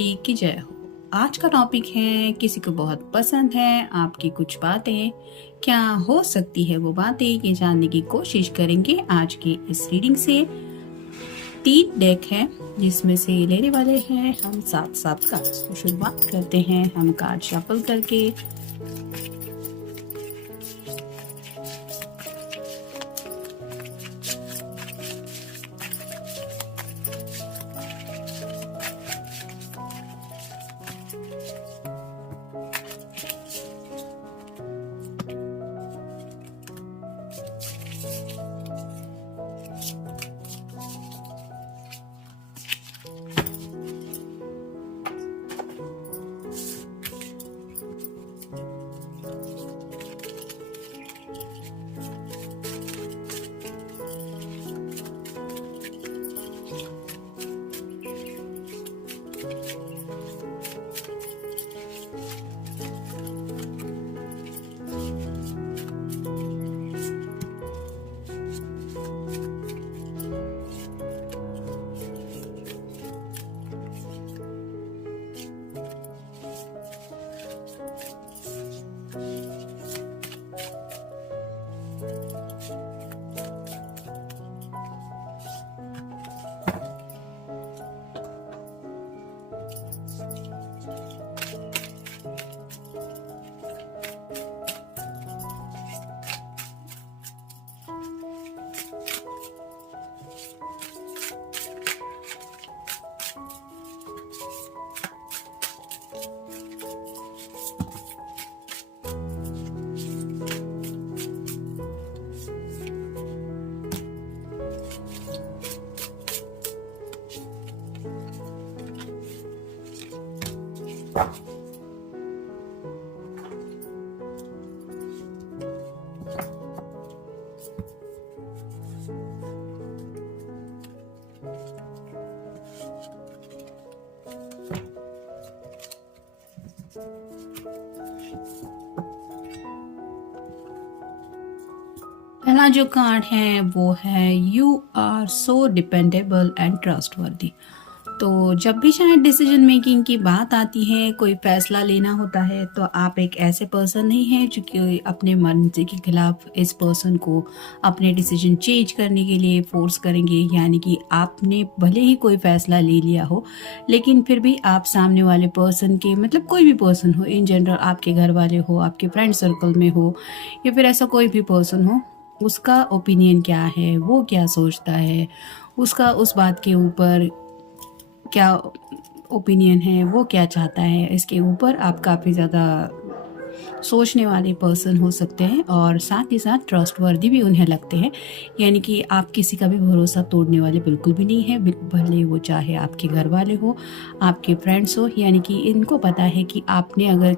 वाली की जय हो। आज का टॉपिक है किसी को बहुत पसंद है आपकी कुछ बातें, क्या हो सकती है वो बातें, ये जानने की कोशिश करेंगे आज की इस रीडिंग से। 3 डेक है जिसमें से लेने वाले हैं हम 7 कार्ड्स। तो शुरुआत करते हैं हम कार्ड शफल करके। पहला जो कार्ड है वो है you are so dependable and trustworthy. तो जब भी शायद डिसीजन मेकिंग की बात आती है, कोई फैसला लेना होता है, तो आप एक ऐसे पर्सन नहीं हैं जो कि अपने मर्जी के खिलाफ इस पर्सन को अपने डिसीजन चेंज करने के लिए फोर्स करेंगे। यानी कि आपने भले ही कोई फैसला ले लिया हो, लेकिन फिर भी आप सामने वाले पर्सन के, मतलब कोई भी पर्सन हो इन जनरल, आपके घर वाले हो, आपके फ्रेंड सर्कल में हो, या फिर ऐसा कोई भी पर्सन हो, उसका ओपिनियन क्या है, वो क्या सोचता है, उसका उस बात के ऊपर क्या ओपिनियन है, वो क्या चाहता है, इसके ऊपर आप काफ़ी ज़्यादा सोचने वाले पर्सन हो सकते हैं और साथ ही साथ ट्रस्टवर्दी भी उन्हें लगते हैं। यानी कि आप किसी का भी भरोसा तोड़ने वाले बिल्कुल भी नहीं है, भले वो चाहे आपके घर वाले हो, आपके फ्रेंड्स हो। यानी कि इनको पता है कि आपने अगर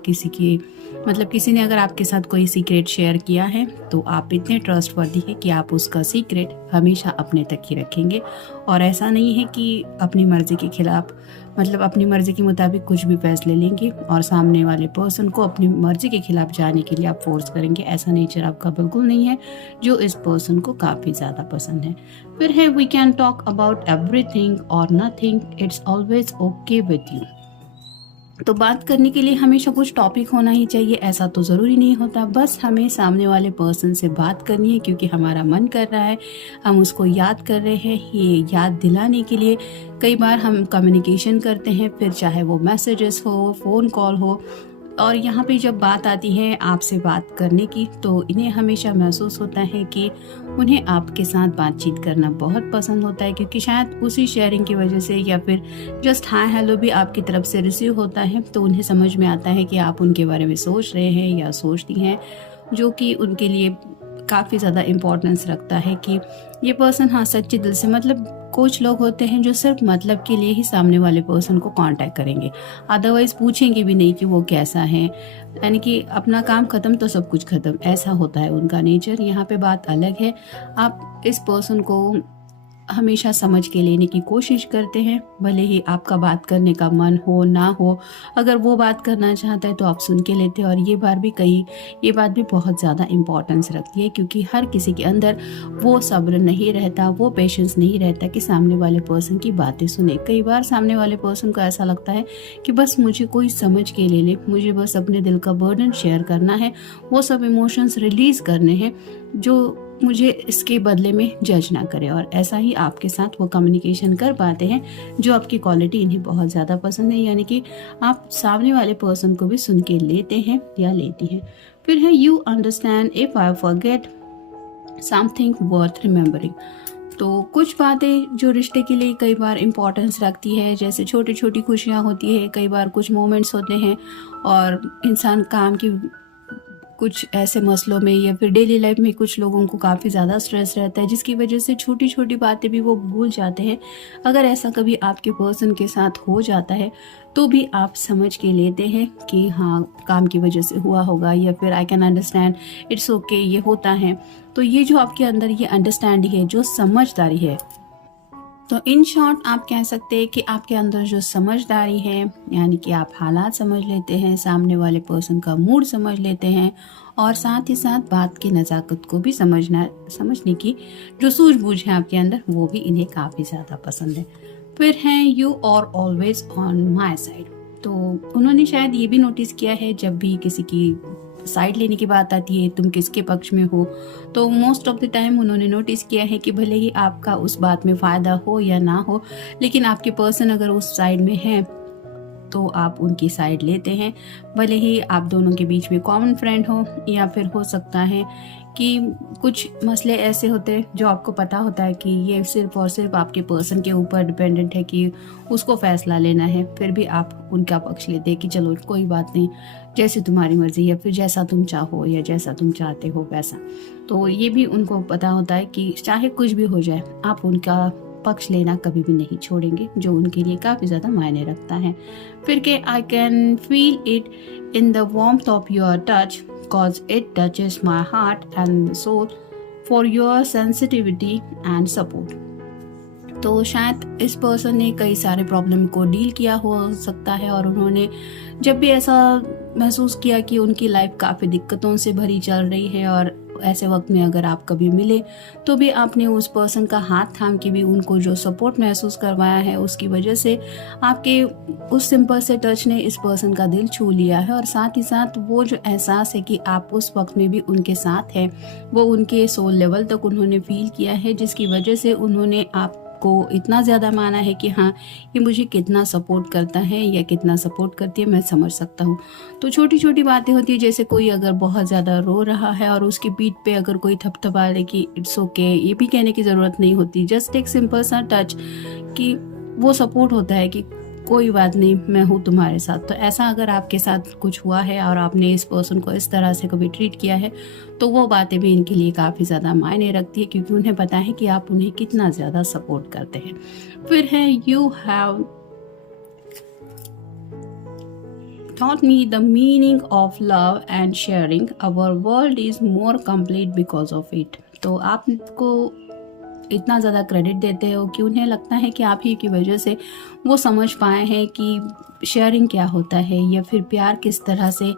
किसी ने अगर आपके साथ कोई सीक्रेट शेयर किया है तो आप इतने ट्रस्टवर्दी है कि आप उसका सीक्रेट हमेशा अपने तक ही रखेंगे। और ऐसा नहीं है कि अपनी मर्जी के खिलाफ, अपनी मर्जी के मुताबिक कुछ भी फैसले लेंगे और सामने वाले पर्सन को अपनी मर्जी के खिलाफ जाने के लिए आप फोर्स करेंगे। ऐसा नेचर आपका बिल्कुल नहीं है, जो इस पर्सन को काफ़ी ज़्यादा पसंद है। फिर है we can talk about everything और nothing, it's always okay with you. तो बात करने के लिए हमेशा कुछ टॉपिक होना ही चाहिए, ऐसा तो ज़रूरी नहीं होता। बस हमें सामने वाले पर्सन से बात करनी है क्योंकि हमारा मन कर रहा है, हम उसको याद कर रहे हैं। ये याद दिलाने के लिए कई बार हम कम्युनिकेशन करते हैं, फिर चाहे वो मैसेजेस हो, फ़ोन कॉल हो। और यहाँ पे जब बात आती है आपसे बात करने की, तो इन्हें हमेशा महसूस होता है कि उन्हें आपके साथ बातचीत करना बहुत पसंद होता है, क्योंकि शायद उसी शेयरिंग की वजह से या फिर जस्ट हाय हेलो भी आपकी तरफ से रिसीव होता है, तो उन्हें समझ में आता है कि आप उनके बारे में सोच रहे हैं या सोचती हैं, जो कि उनके लिए काफ़ी ज़्यादा इम्पोर्टेंस रखता है कि ये पर्सन हाँ सच्चे दिल से, कुछ लोग होते हैं जो सिर्फ मतलब के लिए ही सामने वाले पर्सन को कांटेक्ट करेंगे, अदरवाइज पूछेंगे भी नहीं कि वो कैसा है। यानी कि अपना काम खत्म तो सब कुछ खत्म, ऐसा होता है उनका नेचर। यहाँ पे बात अलग है, आप इस पर्सन को हमेशा समझ के लेने की कोशिश करते हैं, भले ही आपका बात करने का मन हो ना हो। अगर वो बात करना चाहता है तो आप सुन के लेते हैं। और ये बात भी बहुत ज़्यादा इम्पोर्टेंस रखती है, क्योंकि हर किसी के अंदर वो सब्र नहीं रहता, वो पेशेंस नहीं रहता कि सामने वाले पर्सन की बातें सुने। कई बार सामने वाले पर्सन को ऐसा लगता है कि बस मुझे कोई समझ के ले ले, मुझे बस अपने दिल का बर्डन शेयर करना है, वो सब इमोशंस रिलीज करने हैं जो मुझे इसके बदले में जज ना करे। और ऐसा ही आपके साथ वो कम्युनिकेशन कर पाते हैं जो आपकी क्वालिटी इन्हें बहुत ज़्यादा पसंद है, यानी कि आप सामने वाले पर्सन को भी सुन के लेते हैं या लेती हैं। फिर है you understand if I forget something worth remembering. तो कुछ बातें जो रिश्ते के लिए कई बार इम्पोर्टेंस रखती है, जैसे छोटी छोटी खुशियाँ होती है, कई बार कुछ मोमेंट्स होते हैं और इंसान काम की कुछ ऐसे मसलों में या फिर डेली लाइफ में कुछ लोगों को काफ़ी ज़्यादा स्ट्रेस रहता है, जिसकी वजह से छोटी छोटी बातें भी वो भूल जाते हैं। अगर ऐसा कभी आपके पर्सन के साथ हो जाता है तो भी आप समझ के लेते हैं कि हाँ, काम की वजह से हुआ होगा, या फिर I can understand, it's okay, ये होता है। तो ये जो आपके अंदर ये अंडरस्टैंडिंग है, जो समझदारी है, तो इन शॉर्ट आप कह सकते हैं कि आपके अंदर जो समझदारी है, यानी कि आप हालात समझ लेते हैं, सामने वाले पर्सन का मूड समझ लेते हैं, और साथ ही साथ बात की नज़ाकत को भी समझने की जो सूझबूझ है आपके अंदर, वो भी इन्हें काफ़ी ज़्यादा पसंद है। फिर हैं you are always on my side. तो उन्होंने शायद ये भी नोटिस किया है, जब भी किसी की साइड लेने की बात आती है, तुम किसके पक्ष में हो, तो मोस्ट ऑफ द टाइम उन्होंने नोटिस किया है कि भले ही आपका उस बात में फ़ायदा हो या ना हो, लेकिन आपके पर्सन अगर उस साइड में है तो आप उनकी साइड लेते हैं। भले ही आप दोनों के बीच में कॉमन फ्रेंड हो, या फिर हो सकता है कि कुछ मसले ऐसे होते हैं जो आपको पता होता है कि ये सिर्फ और सिर्फ आपके पर्सन के ऊपर डिपेंडेंट है कि उसको फैसला लेना है, फिर भी आप उनका पक्ष लेते हैं कि चलो कोई बात नहीं, जैसे तुम्हारी मर्जी, या फिर जैसा तुम चाहो या जैसा तुम चाहते हो वैसा। तो ये भी उनको पता होता है कि चाहे कुछ भी हो जाए, आप उनका पक्ष लेना कभी भी नहीं छोड़ेंगे, जो उनके लिए काफ़ी ज़्यादा मायने रखता है। फिर के I can feel it in the warmth of your touch, cause it touches my heart and soul for your sensitivity and support। तो शायद इस पर्सन ने कई सारे प्रॉब्लम को डील किया हो सकता है, और उन्होंने जब भी ऐसा महसूस किया कि उनकी लाइफ काफ़ी दिक्कतों से भरी चल रही है, और ऐसे वक्त में अगर आप कभी मिले तो भी आपने उस पर्सन का हाथ थाम के भी उनको जो सपोर्ट महसूस करवाया है, उसकी वजह से आपके उस सिंपल से टच ने इस पर्सन का दिल छू लिया है। और साथ ही साथ वो जो एहसास है कि आप उस वक्त में भी उनके साथ हैं, वो उनके सोल लेवल तक उन्होंने फील किया है, जिसकी वजह से उन्होंने आपको इतना ज़्यादा माना है कि हाँ, ये मुझे कितना सपोर्ट करता है या कितना सपोर्ट करती है, मैं समझ सकता हूँ। तो छोटी छोटी बातें होती है, जैसे कोई अगर बहुत ज़्यादा रो रहा है और उसकी पीठ पे अगर कोई थपथपा ले कि इट्स ओके, ये भी कहने की ज़रूरत नहीं होती, जस्ट एक सिंपल सा टच कि वो सपोर्ट होता है कि कोई बात नहीं, मैं हूँ तुम्हारे साथ। तो ऐसा अगर आपके साथ कुछ हुआ है और आपने इस पर्सन को इस तरह से कभी ट्रीट किया है, तो वो बातें भी इनके लिए काफ़ी ज़्यादा मायने रखती है, क्योंकि उन्हें पता है कि आप उन्हें कितना ज़्यादा सपोर्ट करते हैं। फिर है you have taught me the meaning of love and sharing, our world is more complete because of it। तो आपको इतना ज़्यादा क्रेडिट देते हो कि उन्हें लगता है कि आप ही की वजह से वो समझ पाए हैं कि शेयरिंग क्या होता है, या फिर प्यार किस तरह से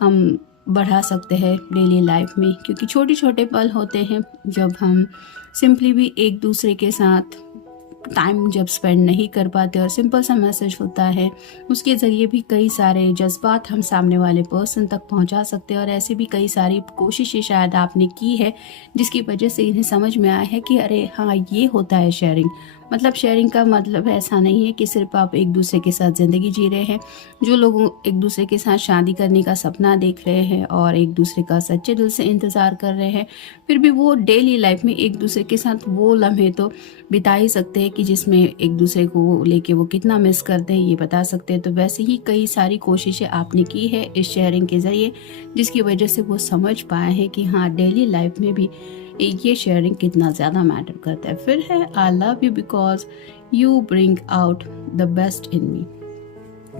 हम बढ़ा सकते हैं डेली लाइफ में। क्योंकि छोटे छोटे पल होते हैं जब हम सिंपली भी एक दूसरे के साथ टाइम जब स्पेंड नहीं कर पाते, और सिंपल सा मैसेज होता है, उसके ज़रिए भी कई सारे जज्बात हम सामने वाले पर्सन तक पहुंचा सकते हैं। और ऐसी भी कई सारी कोशिशें शायद आपने की है, जिसकी वजह से इन्हें समझ में आया है कि अरे हाँ, ये होता है शेयरिंग। मतलब शेयरिंग का मतलब ऐसा नहीं है कि सिर्फ आप एक दूसरे के साथ ज़िंदगी जी रहे हैं। जो लोग एक दूसरे के साथ शादी करने का सपना देख रहे हैं और एक दूसरे का सच्चे दिल से इंतज़ार कर रहे हैं, फिर भी वो डेली लाइफ में एक दूसरे के साथ वो लम्हे तो बिता ही सकते हैं कि जिसमें एक दूसरे को लेके वो कितना मिस करते हैं, ये बता सकते हैं। तो वैसे ही कई सारी कोशिशें आपने की है इस शेयरिंग के ज़रिए, जिसकी वजह से वो समझ पाए हैं कि हाँ, डेली लाइफ में भी ये शेयरिंग कितना ज़्यादा मैटर करता है। फिर है I love you because you bring out the best in me.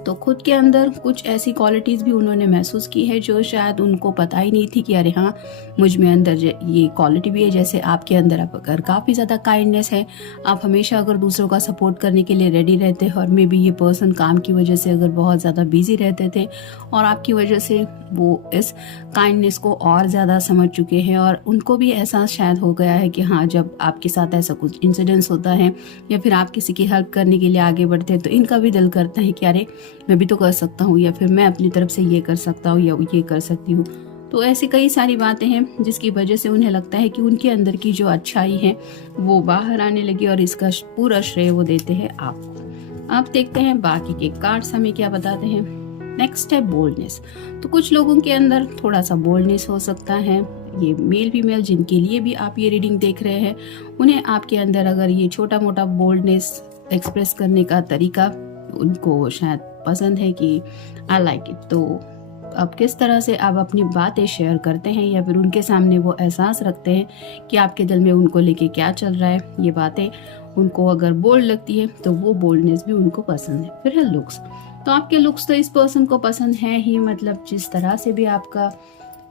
तो खुद के अंदर कुछ ऐसी क्वालिटीज़ भी उन्होंने महसूस की है जो शायद उनको पता ही नहीं थी कि अरे हाँ, मुझ में अंदर ये क्वालिटी भी है। जैसे आपके अंदर आप अगर काफ़ी ज़्यादा काइंडनेस है, आप हमेशा अगर दूसरों का सपोर्ट करने के लिए रेडी रहते हैं, और मे बी ये पर्सन काम की वजह से अगर बहुत ज़्यादा बिजी रहते थे और आपकी वजह से वो इस काइंडनेस को और ज़्यादा समझ चुके हैं, और उनको भी एहसास शायद हो गया है कि हाँ, जब आपके साथ ऐसा कुछ इंसिडेंट्स होता है या फिर आप किसी की हेल्प करने के लिए आगे बढ़ते हैं तो इनका भी दिल करता है कि अरे मैं भी तो कर सकता हूँ, या फिर मैं अपनी तरफ से ये कर सकता हूँ या ये कर सकती हूँ। तो ऐसी कई सारी बातें हैं जिसकी वजह से उन्हें लगता है कि उनके अंदर की जो अच्छाई है वो बाहर आने लगी, और इसका पूरा श्रेय वो देते हैं आपको। आप देखते हैं बाकी के कार्ड्स हमें क्या बताते हैं। नेक्स्ट है बोल्डनेस। तो कुछ लोगों के अंदर थोड़ा सा बोल्डनेस हो सकता है। ये मेल फीमेल जिनके लिए भी आप ये रीडिंग देख रहे हैं, उन्हें आपके अंदर अगर ये छोटा मोटा बोल्डनेस एक्सप्रेस करने का तरीका उनको शायद पसंद है कि आई लाइक इट। तो अब किस तरह से आप अपनी बातें शेयर करते हैं या फिर उनके सामने वो एहसास रखते हैं कि आपके दिल में उनको लेके क्या चल रहा है, ये बातें उनको अगर बोल्ड लगती है तो वो बोल्डनेस भी उनको पसंद है। फिर है लुक्स। तो आपके लुक्स तो इस पर्सन को पसंद है ही, मतलब जिस तरह से भी आपका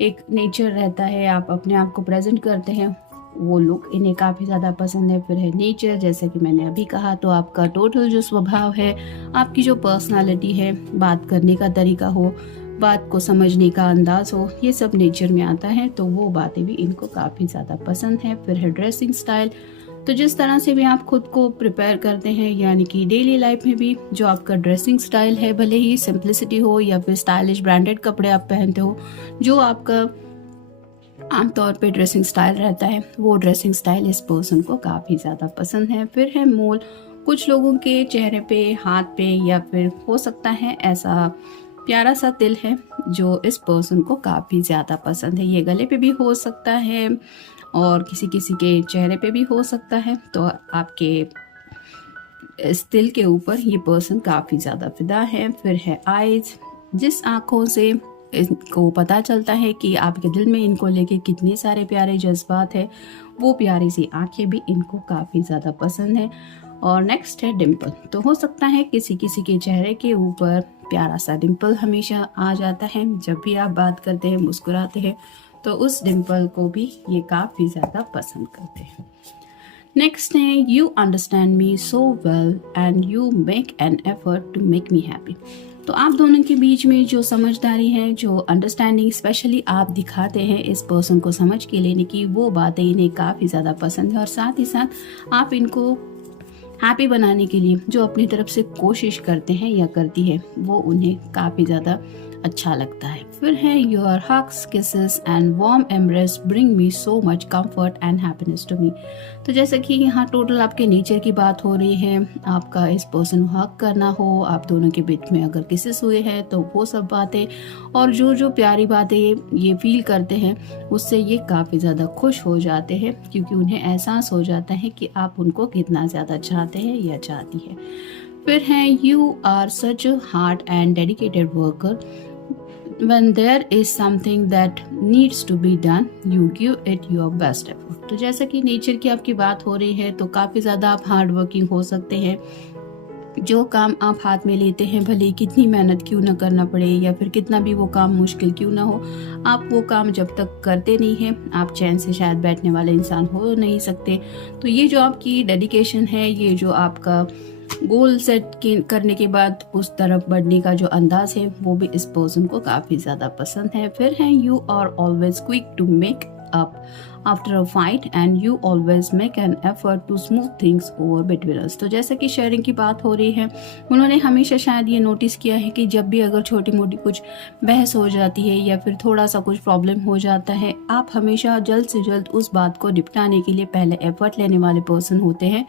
एक नेचर रहता है, आप अपने आप को प्रेजेंट करते हैं, वो लुक इन्हें काफ़ी ज़्यादा पसंद है। फिर है नेचर, जैसे कि मैंने अभी कहा, तो आपका टोटल जो स्वभाव है, आपकी जो पर्सनालिटी है, बात करने का तरीका हो, बात को समझने का अंदाज हो, ये सब नेचर में आता है, तो वो बातें भी इनको काफ़ी ज़्यादा पसंद है। फिर है ड्रेसिंग स्टाइल। तो जिस तरह से भी आप खुद को प्रिपेयर करते हैं, यानी कि डेली लाइफ में भी जो आपका ड्रेसिंग स्टाइल है, भले ही सिंप्लिसिटी हो या फिर स्टाइलिश ब्रांडेड कपड़े आप पहनते हो, जो आपका आमतौर पे ड्रेसिंग स्टाइल रहता है, वो ड्रेसिंग स्टाइल इस पर्सन को काफ़ी ज़्यादा पसंद है। फिर है मोल। कुछ लोगों के चेहरे पे, हाथ पे, या फिर हो सकता है ऐसा प्यारा सा तिल है जो इस पर्सन को काफ़ी ज़्यादा पसंद है। ये गले पे भी हो सकता है और किसी किसी के चेहरे पे भी हो सकता है। तो आपके इस तिल के ऊपर ये पर्सन काफ़ी ज़्यादा फिदा है। फिर है आइज। जिस आँखों से इनको पता चलता है कि आपके दिल में इनको लेके कितने सारे प्यारे जज्बात है, वो प्यारी सी आंखें भी इनको काफ़ी ज़्यादा पसंद है। और नेक्स्ट है डिम्पल। तो हो सकता है किसी किसी के चेहरे के ऊपर प्यारा सा डिम्पल हमेशा आ जाता है जब भी आप बात करते हैं, मुस्कुराते हैं, तो उस डिम्पल को भी ये काफ़ी ज़्यादा पसंद करते हैं। नेक्स्ट है you understand me so well and you make an effort to make me happy. तो आप दोनों के बीच में जो समझदारी है, जो अंडरस्टैंडिंग स्पेशली आप दिखाते हैं इस पर्सन को समझ के लेने की, वो बातें इन्हें काफ़ी ज़्यादा पसंद है। और साथ ही साथ आप इनको हैप्पी बनाने के लिए जो अपनी तरफ से कोशिश करते हैं या करती है, वो उन्हें काफ़ी ज़्यादा अच्छा लगता है। फिर है your hugs, kisses and warm embrace bring me so much comfort and happiness to me. तो जैसे कि यहाँ टोटल आपके नेचर की बात हो रही है, आपका इस पर्सन को हक करना हो, आप दोनों के बीच में अगर किसेस हुए हैं तो वो सब बातें, और जो जो प्यारी बातें ये फील करते हैं, उससे ये काफ़ी ज़्यादा खुश हो जाते हैं, क्योंकि उन्हें एहसास हो जाता है कि आप उनको कितना ज़्यादा चाहते हैं या चाहती है। फिर है you are such a hard and dedicated worker. When there is something that needs to be done, you give it your best effort। तो जैसा कि नेचर की आपकी बात हो रही है, तो काफ़ी ज़्यादा आप हार्ड वर्किंग हो सकते हैं। जो काम आप हाथ में लेते हैं, भले कितनी मेहनत क्यों ना करना पड़े या फिर कितना भी वो काम मुश्किल क्यों ना हो, आप वो काम जब तक करते नहीं हैं, आप चैन से शायद बैठने वाले इंसान हो नहीं सकते। तो ये जो आपकी डेडिकेशन है, ये जो आपका गोल सेट करने के बाद उस तरफ बढ़ने का जो अंदाज है, वो भी इस पर्सन को काफ़ी ज़्यादा पसंद है। फिर है you are always quick to make up after a fight and you always make an effort to smooth things over between us. तो जैसे कि शेयरिंग की बात हो रही है, उन्होंने हमेशा शायद ये नोटिस किया है कि जब भी अगर छोटी मोटी कुछ बहस हो जाती है या फिर थोड़ा सा कुछ प्रॉब्लम हो जाता है, आप हमेशा जल्द से जल्द उस बात को निपटाने के लिए पहले एफर्ट लेने वाले पर्सन होते हैं,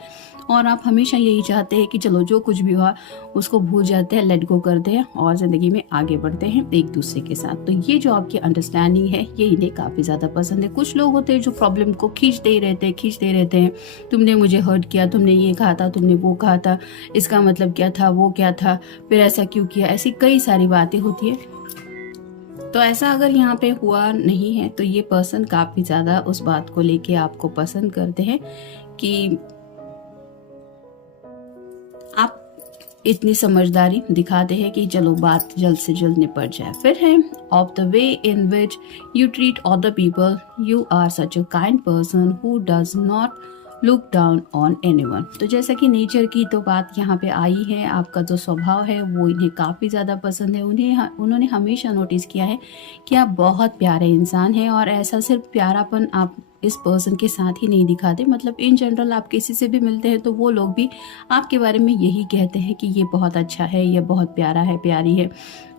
और आप हमेशा यही चाहते हैं कि चलो जो कुछ भी हुआ उसको भूल जाते हैं, लेट गो करते हैं और ज़िंदगी में आगे बढ़ते हैं एक दूसरे के साथ। तो ये जो आपकी अंडरस्टैंडिंग है, ये इन्हें काफ़ी ज़्यादा पसंद है। कुछ लोग होते हैं जो प्रॉब्लम को खींचते ही रहते हैं, तुमने मुझे हर्ट किया, तुमने ये कहा था, तुमने वो कहा था, इसका मतलब क्या था, वो क्या था, फिर ऐसा क्यों किया, ऐसी कई सारी बातें होती है। तो ऐसा अगर यहाँ पे हुआ नहीं है, तो ये पर्सन काफ़ी ज़्यादा उस बात को लेके आपको पसंद करते हैं कि आप इतनी समझदारी दिखाते हैं कि चलो बात जल्द से जल्द निपट जाए। फिर है of the way in which you treat other people, you are such a kind person who does not look down on anyone. तो जैसा कि नेचर की तो बात यहाँ पे आई है, आपका जो स्वभाव है वो इन्हें काफ़ी ज़्यादा पसंद है। उन्होंने हमेशा नोटिस किया है कि आप बहुत प्यारे इंसान हैं, और ऐसा सिर्फ प्यारापन आप इस पर्सन के साथ ही नहीं दिखाते, मतलब इन जनरल आप किसी से भी मिलते हैं तो वो लोग भी आपके बारे में यही कहते हैं कि ये बहुत अच्छा है, ये बहुत प्यारा है, प्यारी है।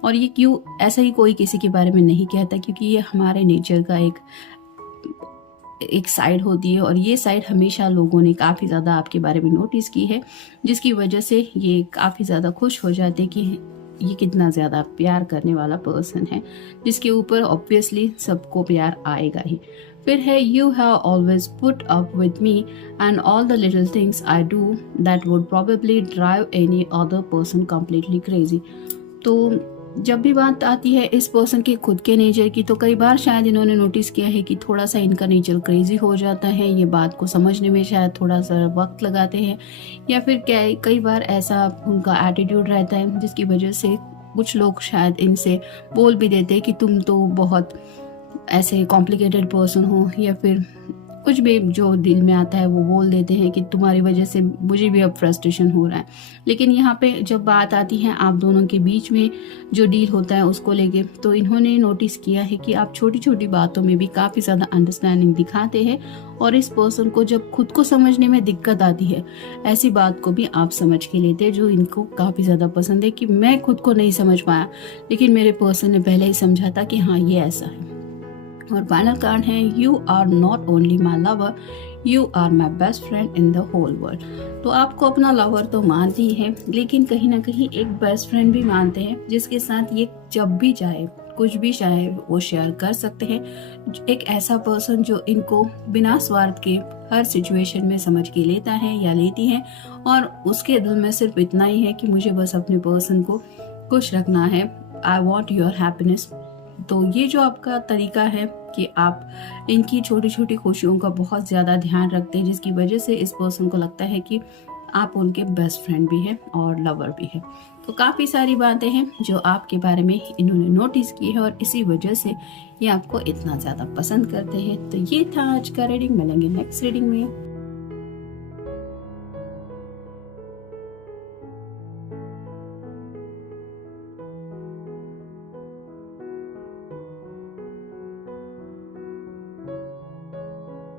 और ये क्यों, ऐसा ही कोई किसी के बारे में नहीं कहता, क्योंकि ये हमारे नेचर का एक साइड होती है, और ये साइड हमेशा लोगों ने काफ़ी ज़्यादा आपके बारे में नोटिस की है, जिसकी वजह से ये काफ़ी ज़्यादा खुश हो जाते कि ये कितना ज़्यादा प्यार करने वाला पर्सन है, जिसके ऊपर ऑब्वियसली सबको प्यार आएगा ही। फिर है you have always put up with me and all the little things I do that would probably drive any other person completely crazy. तो जब भी बात आती है इस पर्सन के खुद के नेचर की, तो कई बार शायद इन्होंने नोटिस किया है कि थोड़ा सा इनका नेचर क्रेजी हो जाता है, ये बात को समझने में शायद थोड़ा सा वक्त लगाते हैं, या फिर कई बार ऐसा उनका एटीट्यूड रहता है जिसकी वजह से कुछ लोग शायद इनसे बोल भी देते हैं कि तुम तो बहुत ऐसे कॉम्प्लिकेटेड पर्सन हो, या फिर कुछ भी जो दिल में आता है वो बोल देते हैं कि तुम्हारी वजह से मुझे भी अब फ्रस्ट्रेशन हो रहा है। लेकिन यहाँ पे जब बात आती है आप दोनों के बीच में जो डील होता है उसको लेके, तो इन्होंने नोटिस किया है कि आप छोटी छोटी बातों में भी काफ़ी ज़्यादा अंडरस्टैंडिंग दिखाते हैं, और इस पर्सन को जब खुद को समझने में दिक्कत आती है, ऐसी बात को भी आप समझ के लेते हैं, जो इनको काफ़ी ज़्यादा पसंद है कि मैं खुद को नहीं समझ पाया लेकिन मेरे पर्सन ने पहले ही समझा था कि हाँ ये ऐसा है। और फाइनल कार्ड है you are not only my lover, you are my best friend in the whole world. तो आपको अपना लवर तो मानते ही है, लेकिन कहीं ना कहीं एक बेस्ट फ्रेंड भी मानते हैं, जिसके साथ ये जब भी चाहे कुछ भी चाहे वो शेयर कर सकते हैं। एक ऐसा पर्सन जो इनको बिना स्वार्थ के हर सिचुएशन में समझ के लेता है या लेती है, और उसके दिल में सिर्फ इतना ही है कि मुझे बस अपने पर्सन को खुश रखना है, आई वॉन्ट योर हैप्पीनेस। तो ये जो आपका तरीका है कि आप इनकी छोटी छोटी खुशियों का बहुत ज़्यादा ध्यान रखते हैं, जिसकी वजह से इस पर्सन को लगता है कि आप उनके बेस्ट फ्रेंड भी हैं और लवर भी है। तो काफ़ी सारी बातें हैं जो आपके बारे में इन्होंने नोटिस की है, और इसी वजह से ये आपको इतना ज़्यादा पसंद करते हैं। तो ये था आज का रीडिंग, मिलेंगे नेक्स्ट रीडिंग में।